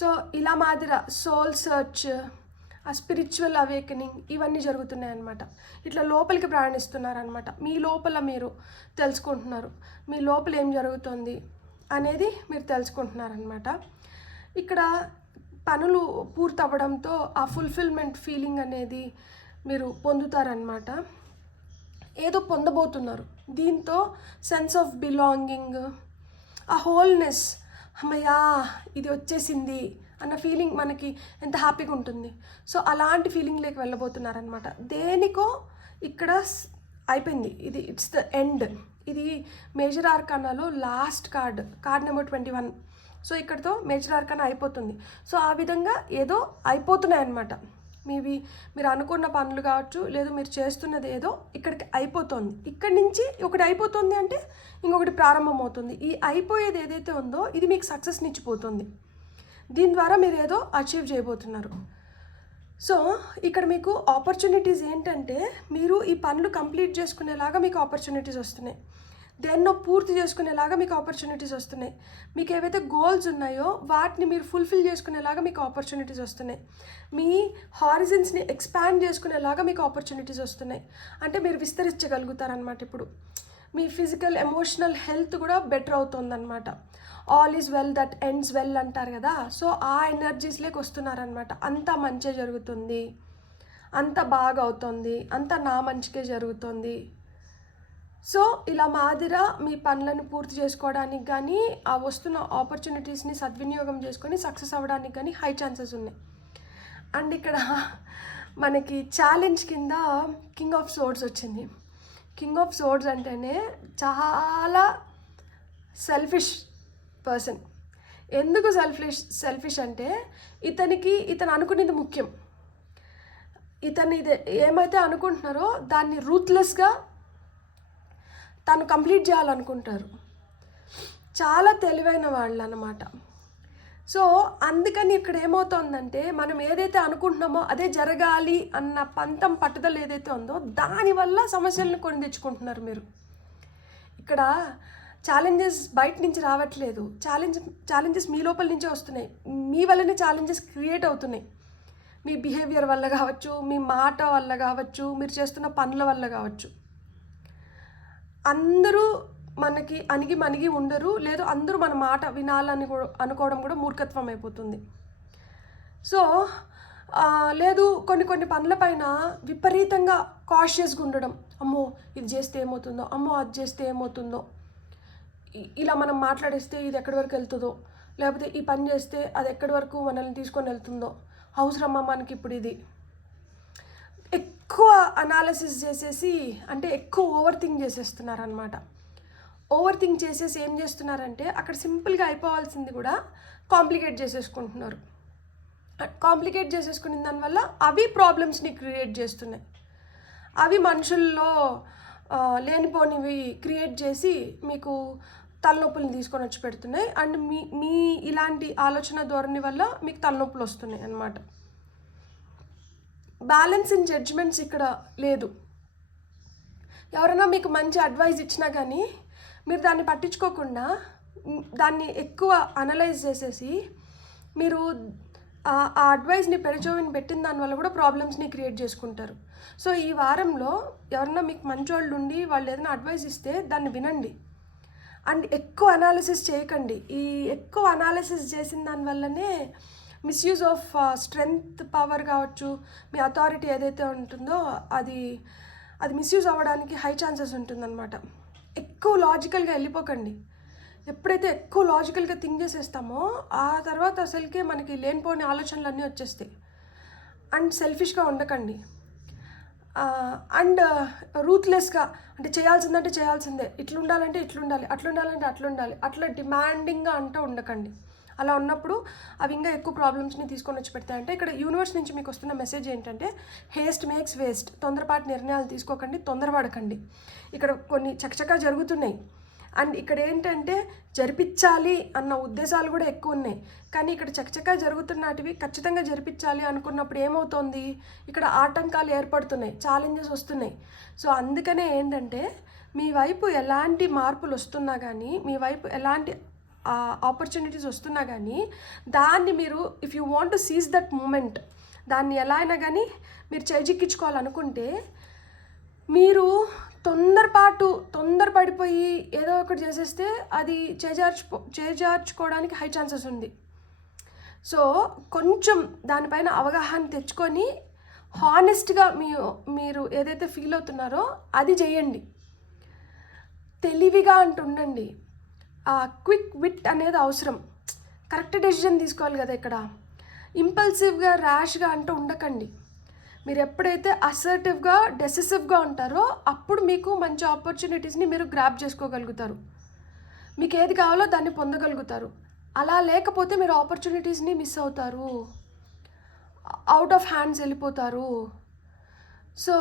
సో ఇలా మాదిర సోల్ సర్చ్, ఆ స్పిరిచువల్ అవేకనింగ్ ఇవన్నీ జరుగుతున్నాయి అన్నమాట. ఇట్లా లోపలికి ప్రయాణిస్తున్నారనమాట. మీ లోపల మీరు తెలుసుకుంటున్నారు, మీ లోపల ఏం జరుగుతుంది అనేది మీరు తెలుసుకుంటున్నారనమాట. ఇక్కడ పనులు పూర్తవ్వడంతో ఆ ఫుల్ఫిల్మెంట్ ఫీలింగ్ అనేది మీరు పొందుతారనమాట. ఏదో పొందబోతున్నారు. దీంతో సెన్స్ ఆఫ్ బిలాంగింగ్, ఆ హోల్నెస్, అమ్మయ్యా ఇది వచ్చేసింది అన్న ఫీలింగ్ మనకి ఎంత హ్యాపీగా ఉంటుంది. సో అలాంటి ఫీలింగ్లోకి వెళ్ళబోతున్నారనమాట. దేనికో ఇక్కడ అయిపోయింది, ఇది ఇట్స్ ద ఎండ్. ఇది మేజర్ ఆర్కానాలో లాస్ట్ కార్డ్ నెంబర్ 21. సో ఇక్కడితో మేజర్ ఆర్కానా అయిపోతుంది. సో ఆ విధంగా ఏదో అయిపోతున్నాయి అన్నమాట. మీరు అనుకున్న పనులు కావచ్చు, లేదు మీరు చేస్తున్నది ఏదో ఇక్కడికి అయిపోతుంది. ఇక్కడి నుంచి ఒకటి అయిపోతుంది అంటే ఇంకొకటి ప్రారంభమవుతుంది. ఈ అయిపోయేది ఏదైతే ఉందో ఇది మీకు సక్సెస్ని ఇచ్చిపోతుంది. దీని ద్వారా మీరు ఏదో అచీవ్ చేయబోతున్నారు. సో ఇక్కడ మీకు ఆపర్చునిటీస్ ఏంటంటే, మీరు ఈ పనులు కంప్లీట్ చేసుకునేలాగా మీకు ఆపర్చునిటీస్ వస్తున్నాయి. దేన్నో పూర్తి చేసుకునేలాగా మీకు ఆపర్చునిటీస్ వస్తున్నాయి. మీకు ఏవైతే గోల్స్ ఉన్నాయో వాటిని మీరు ఫుల్ఫిల్ చేసుకునేలాగా మీకు ఆపర్చునిటీస్ వస్తున్నాయి. మీ హారిజన్స్ని ఎక్స్పాండ్ చేసుకునేలాగా మీకు ఆపర్చునిటీస్ వస్తున్నాయి. అంటే మీరు విస్తరించగలుగుతారనమాట. ఇప్పుడు మీ ఫిజికల్ ఎమోషనల్ హెల్త్ కూడా బెటర్ అవుతుందన్నమాట. All is well that ends well అంటారు కదా. సో ఆ ఎనర్జీస్లోకి వస్తున్నారనమాట. అంతా మంచిగా జరుగుతుంది, అంత బాగా అవుతుంది, అంతా నా మంచికే జరుగుతుంది. సో ఇలా మాదిర మీ పనులను పూర్తి చేసుకోవడానికి కానీ, ఆ వస్తున్న ఆపర్చునిటీస్ని సద్వినియోగం చేసుకొని సక్సెస్ అవ్వడానికి కానీ హై ఛాన్సెస్ ఉన్నాయి. అండ్ ఇక్కడ మనకి ఛాలెంజ్ కింద కింగ్ ఆఫ్ సోర్డ్స్ వచ్చింది. కింగ్ ఆఫ్ సోర్డ్స్ అంటేనే చాలా సెల్ఫిష్ పర్సన్. ఎందుకు సెల్ఫిష్ అంటే ఇతను అనుకునేది ముఖ్యం. ఇతను ఇది ఏమైతే అనుకుంటున్నారో దాన్ని రూత్లెస్గా తను కంప్లీట్ చేయాలనుకుంటారు. చాలా తెలివైన వాళ్ళు అన్నమాట. సో అందుకని ఇక్కడ ఏమవుతుందంటే, మనం ఏదైతే అనుకుంటున్నామో అదే జరగాలి అన్న పంతం పట్టుదల ఏదైతే ఉందో దానివల్ల సమస్యలను కొని తెచ్చుకుంటున్నారు మీరు. ఇక్కడ ఛాలెంజెస్ బయట నుంచి రావట్లేదు, ఛాలెంజెస్ మీ లోపల నుంచే వస్తున్నాయి. మీ వల్లనే ఛాలెంజెస్ క్రియేట్ అవుతున్నాయి. మీ బిహేవియర్ వల్ల కావచ్చు, మీ మాట వల్ల కావచ్చు, మీరు చేస్తున్న పనుల వల్ల కావచ్చు. అందరూ మనకి మనిగి ఉండరు, లేదు అందరూ మన మాట వినాలని అనుకోవడం కూడా మూర్ఖత్వం అయిపోతుంది. సో లేదు కొన్ని పనుల పైన విపరీతంగా కాషియస్గా ఉండడం. అమ్మో ఇది చేస్తే ఏమవుతుందో, అమ్మో అది చేస్తే ఏమవుతుందో, ఇలా మనం మాట్లాడేస్తే ఇది ఎక్కడి వరకు వెళ్తుందో, లేకపోతే ఈ పని చేస్తే అది ఎక్కడి వరకు మనల్ని తీసుకొని వెళ్తుందో, అవసరమా మనకి ఇప్పుడు ఇది, ఎక్కువ అనాలిసిస్ చేసేసి, అంటే ఎక్కువ ఓవర్ థింక్ చేసేస్తున్నారనమాట. ఓవర్ థింక్ చేసేసి ఏం చేస్తున్నారంటే, అక్కడ సింపుల్గా అయిపోవాల్సింది కూడా కాంప్లికేట్ చేసేసుకుంటున్నారు. కాంప్లికేట్ చేసుకునే దానివల్ల అవి ప్రాబ్లమ్స్ని క్రియేట్ చేస్తున్నాయి. అవి మనుషుల్లో లేనిపోనివి క్రియేట్ చేసి మీకు తలనొప్పులు తీసుకొని వచ్చి పెడుతున్నాయి. అండ్ మీ ఇలాంటి ఆలోచన ధోరణి వల్ల మీకు తలనొప్పులు వస్తున్నాయి అన్నమాట. బ్యాలెన్స్ ఇన్ జడ్జ్మెంట్స్ ఇక్కడ లేదు. ఎవరైనా మీకు మంచి అడ్వైస్ ఇచ్చినా కానీ మీరు దాన్ని పట్టించుకోకుండా దాన్ని ఎక్కువ అనలైజ్ చేసేసి మీరు ఆ అడ్వైస్ని పెరచోవిని పెట్టిన దానివల్ల కూడా ప్రాబ్లమ్స్ని క్రియేట్ చేసుకుంటారు. సో ఈ వారంలో ఎవరైనా మీకు మంచోళ్ళు ఉండి వాళ్ళు ఏదైనా అడ్వైస్ ఇస్తే దాన్ని వినండి. అండ్ ఎక్కువ అనాలిసిస్ చేయకండి. ఈ ఎక్కువ అనాలిసిస్ చేసిన దానివల్లనే మిస్యూజ్ ఆఫ్ స్ట్రెంగ్త్, పవర్ కావచ్చు, మీ అథారిటీ ఏదైతే ఉంటుందో అది మిస్యూజ్ అవ్వడానికి హై ఛాన్సెస్ ఉంటుందన్నమాట. ఎక్కువ లాజికల్గా వెళ్ళిపోకండి. ఎప్పుడైతే ఎక్కువ లాజికల్గా థింక్ చేసేస్తామో ఆ తర్వాత అసలుకే మనకి లేనిపోని ఆలోచనలు వచ్చేస్తాయి. అండ్ సెల్ఫిష్గా ఉండకండి. అండ్ రూత్లెస్గా, అంటే చేయాల్సిందంటే చేయాల్సిందే, ఇట్లుండాలంటే ఇట్లుండాలి, అట్లుండాలంటే అట్లుండాలి, అట్లా డిమాండింగ్గా అంటూ ఉండకండి. అలా ఉన్నప్పుడు అవి ఇంకా ఎక్కువ ప్రాబ్లమ్స్ని తీసుకొని వచ్చి పెడతాయంటే ఇక్కడ యూనివర్స్ నుంచి మీకు వస్తున్న మెసేజ్ ఏంటంటే హేస్ట్ మేక్స్ వేస్ట్. తొందరపాటు నిర్ణయాలు తీసుకోకండి, తొందరపడకండి. ఇక్కడ కొన్ని చకచకా జరుగుతున్నాయి. అండ్ ఇక్కడ ఏంటంటే జరిపించాలి అన్న ఉద్దేశాలు కూడా ఎక్కువ ఉన్నాయి. కానీ ఇక్కడ చకచకా జరుగుతున్నటివి ఖచ్చితంగా జరిపించాలి అనుకున్నప్పుడు ఏమవుతుంది, ఇక్కడ ఆటంకాలు ఏర్పడుతున్నాయి, ఛాలెంజెస్ వస్తున్నాయి. సో అందుకనే ఏంటంటే మీ వైపు ఎలాంటి మార్పులు వస్తున్నా కానీ, మీ వైపు ఎలాంటి ఆపర్చునిటీస్ వస్తున్నా కానీ దాన్ని మీరు if you want to seize that moment, దాన్ని ఎలా అయినా కానీ మీరు చేజిక్కించుకోవాలనుకుంటే మీరు తొందరపడిపోయి ఏదో ఒకటి చేసేస్తే అది చేజార్చుకోవడానికి హై ఛాన్సెస్ ఉంది. సో కొంచెం దానిపైన అవగాహన తెచ్చుకొని హానెస్ట్గా మీరు ఏదైతే ఫీల్ అవుతున్నారో అది చేయండి. తెలివిగా అంటుండండి. క్విక్ విట్ అనేది అవసరం. కరెక్ట్ డెసిషన్ తీసుకోవాలి కదా. ఇక్కడ ఇంపల్సివ్గా, ర్యాష్గా అంటూ ఉండకండి. మీరు ఎప్పుడైతే అసర్టివ్గా, డెసిసివ్గా ఉంటారో అప్పుడు మీకు మంచి ఆపర్చునిటీస్ని మీరు గ్రాప్ చేసుకోగలుగుతారు. మీకు ఏది కావాలో దాన్ని పొందగలుగుతారు. అలా లేకపోతే మీరు ఆపర్చునిటీస్ని మిస్ అవుతారు, అవుట్ ఆఫ్ హ్యాండ్స్ వెళ్ళిపోతారు. సో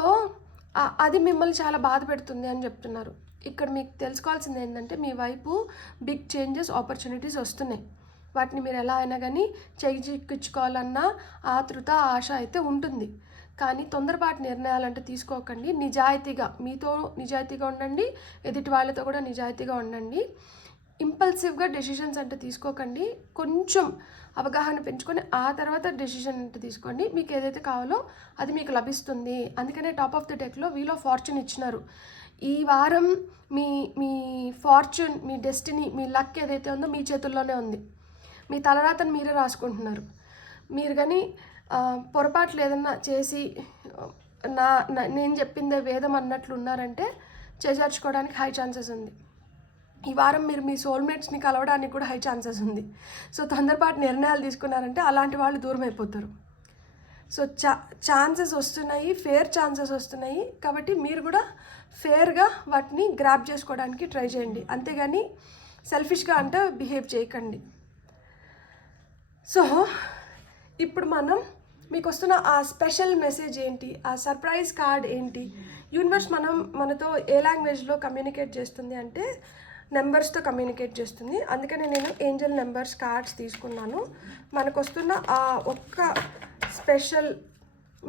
అది మిమ్మల్ని చాలా బాధ పెడుతుంది అని చెప్తున్నారు. ఇక్కడ మీకు తెలుసుకోవాల్సింది ఏంటంటే మీ వైపు బిగ్ చేంజెస్, ఆపర్చునిటీస్ వస్తున్నాయి. వాటిని మీరు ఎలా అయినా కానీ చేజిక్కించుకోవాలన్న ఆతృత, ఆశ అయితే ఉంటుంది. కానీ తొందరపాటు నిర్ణయాలంటే తీసుకోకండి. నిజాయితీగా, మీతో నిజాయితీగా ఉండండి, ఎదుటి వాళ్ళతో కూడా నిజాయితీగా ఉండండి. ఇంపల్సివ్గా డెసిషన్స్ అంటే తీసుకోకండి. కొంచెం అవగాహన పెంచుకొని ఆ తర్వాత డెసిషన్ అంటే తీసుకోండి. మీకు ఏదైతే కావాలో అది మీకు లభిస్తుంది. అందుకనే టాప్ ఆఫ్ ది డెక్లో వీల్ ఆఫ్ ఫార్చ్యూన్ ఇచ్చినారు. ఈ వారం మీ ఫార్చ్యూన్, మీ డెస్టినీ, మీ లక్ ఏదైతే ఉందో మీ చేతుల్లోనే ఉంది. మీ తలరాతను మీరే రాసుకుంటున్నారు. మీరు కానీ పొరపాట్లు ఏదన్నా చేసి నేను చెప్పిందే వేదం అన్నట్లు ఉన్నారంటే చేజార్చుకోవడానికి హై ఛాన్సెస్ ఉంది. ఈ వారం మీరు మీ సోల్మేట్స్ని కలవడానికి కూడా హై ఛాన్సెస్ ఉంది. సో తొందరపాటు నిర్ణయాలు తీసుకున్నారంటే అలాంటి వాళ్ళు దూరం అయిపోతారు. సో ఛాన్సెస్ వస్తున్నాయి, ఫేర్ ఛాన్సెస్ వస్తున్నాయి. కాబట్టి మీరు కూడా ఫేర్గా వాటిని గ్రాప్ చేసుకోవడానికి ట్రై చేయండి. అంతేగాని సెల్ఫిష్గా అంటే బిహేవ్ చేయకండి. సో ఇప్పుడు మనం మీకు వస్తున్న ఆ స్పెషల్ మెసేజ్ ఏంటి, ఆ సర్ప్రైజ్ కార్డ్ ఏంటి, యూనివర్స్ మనతో ఏ లాంగ్వేజ్లో కమ్యూనికేట్ చేస్తుంది అంటే నెంబర్స్తో కమ్యూనికేట్ చేస్తుంది. అందుకని నేను ఏంజల్ నెంబర్స్ కార్డ్స్ తీసుకున్నాను. మనకు వస్తున్న ఆ ఒక్క స్పెషల్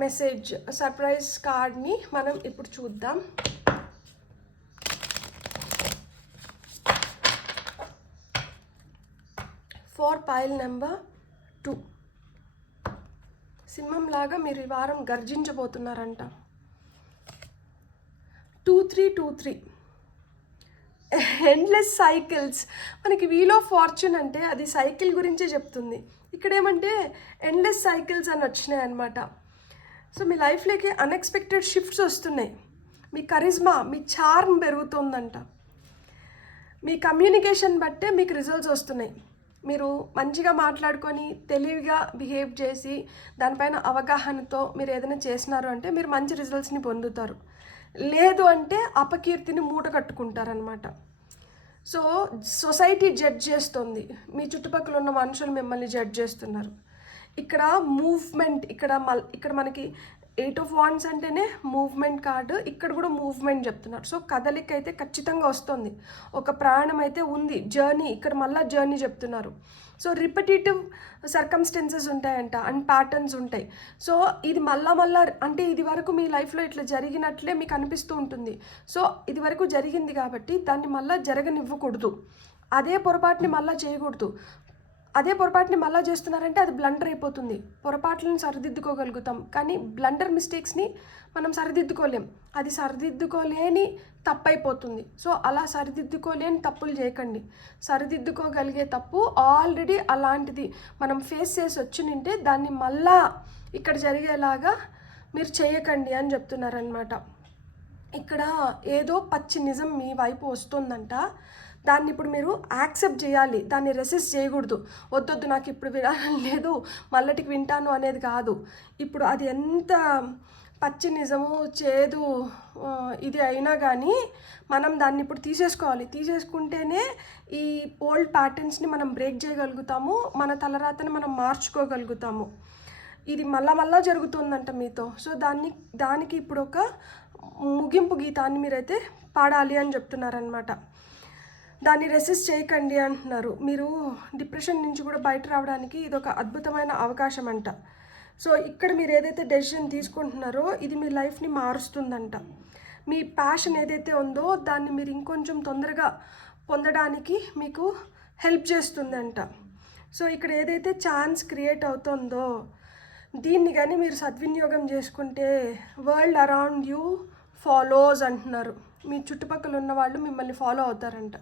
మెసేజ్, సర్ప్రైజ్ కార్డ్ని మనం ఇప్పుడు చూద్దాం. For pile number 2. సింహంలాగా మీరు ఈ వారం గర్జించబోతున్నారంట. 2323 ఎండ్లెస్ సైకిల్స్. మనకి వీల్ ఆఫ్ ఫార్చ్యూన్ అంటే అది సైకిల్ గురించే చెప్తుంది. ఇక్కడ ఏమంటే ఎండ్లెస్ సైకిల్స్ అని వచ్చినాయి అనమాట. సో మీ లైఫ్లోకి అన్ఎక్స్పెక్టెడ్ షిఫ్ట్స్ వస్తున్నాయి. మీ కరిజ్మా, మీ చార్మ్ పెరుగుతుందంట. మీ కమ్యూనికేషన్ బట్టే మీకు రిజల్ట్స్ వస్తున్నాయి. మీరు మంచిగా మాట్లాడుకొని తెలివిగా బిహేవ్ చేసి దానిపైన అవగాహనతో మీరు ఏదైనా చేసినారు అంటే మీరు మంచి రిజల్ట్స్ని పొందుతారు. లేదు అంటే అపకీర్తిని మూట కట్టుకుంటారనమాట. సో సొసైటీ జడ్జ్ చేస్తుంది, మీ చుట్టుపక్కల ఉన్న మనుషులు మిమ్మల్ని జడ్జ్ చేస్తున్నారు. ఇక్కడ మూవ్మెంట్, ఇక్కడ మనకి 8 ఆఫ్ వాండ్స్ అంటేనే మూవ్మెంట్ కార్డు. ఇక్కడ కూడా మూవ్మెంట్ చెప్తున్నారు. సో కదలిక అయితే ఖచ్చితంగా వస్తుంది, ఒక ప్రయాణం అయితే ఉంది, జర్నీ. ఇక్కడ మళ్ళీ జర్నీ చెప్తున్నారు. సో రిపిటేటివ్ సర్కమ్స్టెన్సెస్ ఉంటాయంట అండ్ ప్యాటర్న్స్ ఉంటాయి. సో ఇది మళ్ళా అంటే ఇది వరకు మీ లైఫ్లో ఇట్లా జరిగినట్లే మీకు అనిపిస్తూ ఉంటుంది. సో ఇది వరకు జరిగింది కాబట్టి దాన్ని మళ్ళీ జరగనివ్వకూడదు, అదే పొరపాటుని మళ్ళీ చేయకూడదు. అదే పొరపాటుని మళ్ళీ చేస్తున్నారంటే అది బ్లండర్ అయిపోతుంది. పొరపాట్లను సరిదిద్దుకోగలుగుతాం, కానీ బ్లండర్ మిస్టేక్స్ని మనం సరిదిద్దుకోలేం. అది సరిదిద్దుకోలేని తప్పు అయిపోతుంది. సో అలా సరిదిద్దుకోలేని తప్పులు చేయకండి. సరిదిద్దుకోగలిగే తప్పు ఆల్రెడీ అలాంటిది మనం ఫేస్ చేసి వచ్చింటే దాన్ని మళ్ళా ఇక్కడ జరిగేలాగా మీరు చేయకండి అని చెప్తున్నారనమాట. ఇక్కడ ఏదో పచ్చి నిజం మీ వైపు వస్తుందంట, దాన్ని ఇప్పుడు మీరు యాక్సెప్ట్ చేయాలి, దాన్ని రెసిస్ట్ చేయకూడదు. వద్దొద్దు నాకు ఇప్పుడు వినాలని లేదు, మళ్ళటికి వింటాను అనేది కాదు. ఇప్పుడు అది ఎంత పచ్చి నిజము చేదు ఇది అయినా కానీ మనం దాన్ని ఇప్పుడు తీసేసుకోవాలి. తీసేసుకుంటేనే ఈ ఓల్డ్ ప్యాటర్న్స్ని మనం బ్రేక్ చేయగలుగుతాము, మన తలరాతని మనం మార్చుకోగలుగుతాము. ఇది మళ్ళా జరుగుతుందంట మీతో. సో దానికి ఇప్పుడు ఒక ముగింపు గీతాన్ని మీరైతే పాడాలి అని చెప్తున్నారనమాట. దాన్ని రెసిస్ట్ చేయకండి అంటున్నారు. మీరు డిప్రెషన్ నుంచి కూడా బయట రావడానికి ఇది ఒక అద్భుతమైన అవకాశం అంట. సో ఇక్కడ మీరు ఏదైతే డెసిషన్ తీసుకుంటున్నారో ఇది మీ లైఫ్ని మారుస్తుందంట. మీ ప్యాషన్ ఏదైతే ఉందో దాన్ని మీరు ఇంకొంచెం తొందరగా పొందడానికి మీకు హెల్ప్ చేస్తుందంట. సో ఇక్కడ ఏదైతే ఛాన్స్ క్రియేట్ అవుతుందో దీన్ని కానీ మీరు సద్వినియోగం చేసుకుంటే వరల్డ్ అరౌండ్ యూ ఫాలోస్ అంటున్నారు. మీ చుట్టుపక్కల ఉన్న వాళ్ళు మిమ్మల్ని ఫాలో అవుతారంట.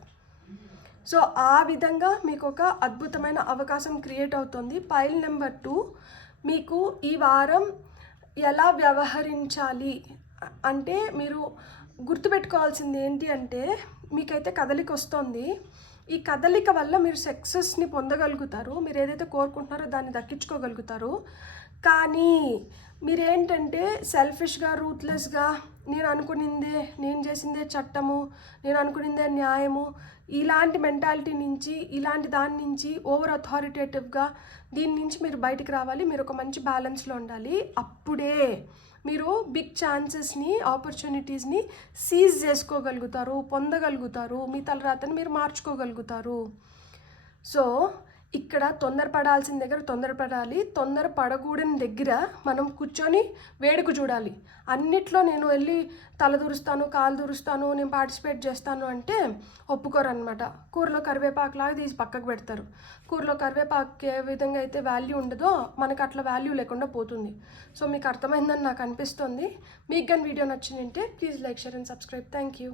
సో ఆ విధంగా మీకు ఒక అద్భుతమైన అవకాశం క్రియేట్ అవుతుంది. పైల్ నెంబర్ 2, మీకు ఈ వారం ఎలా వ్యవహరించాలి అంటే మీరు గుర్తుపెట్టుకోవాల్సింది ఏంటి అంటే మీకైతే కదలిక వస్తుంది. ఈ కదలిక వల్ల మీరు సక్సెస్ని పొందగలుగుతారు, మీరు ఏదైతే కోరుకుంటున్నారో దాన్ని దక్కించుకోగలుగుతారు. కానీ మీరేంటంటే సెల్ఫిష్గా రూత్లెస్గా నేను చేసిందే చట్టము, నేను అనుకునిందే న్యాయము, ఇలాంటి మెంటాలిటీ నుంచి ఇలాంటి దాని నుంచి ఓవర్ అథారిటేటివ్గా దీని నుంచి మీరు బయటికి రావాలి. మీరు ఒక మంచి బ్యాలెన్స్లో ఉండాలి. అప్పుడే మీరు బిగ్ ఛాన్సెస్ని ఆపర్చునిటీస్ని సీజ్ చేసుకోగలుగుతారు, పొందగలుగుతారు, మీ తలరాతని మీరు మార్చుకోగలుగుతారు. సో ఇక్కడ తొందరపడాల్సిన దగ్గర తొందరపడాలి, తొందరపడకూడని దగ్గర మనం కూర్చొని వేడుకు చూడాలి. అన్నిట్లో నేను వెళ్ళి తల దూరుస్తాను, కాలు దూరుస్తాను, నేను పార్టిసిపేట్ చేస్తాను అంటే ఒప్పుకోరనమాట. కూరలో కరివేపాకులాగా తీసి పక్కకు పెడతారు. కూరలో కరివేపాకు ఏ విధంగా అయితే వాల్యూ ఉండదో మనకు అట్లా వాల్యూ లేకుండా పోతుంది. సో మీకు అర్థమైందని నాకు అనిపిస్తుంది. మీకు కానీ వీడియో నచ్చిందంటే please like, share and subscribe. Thank you.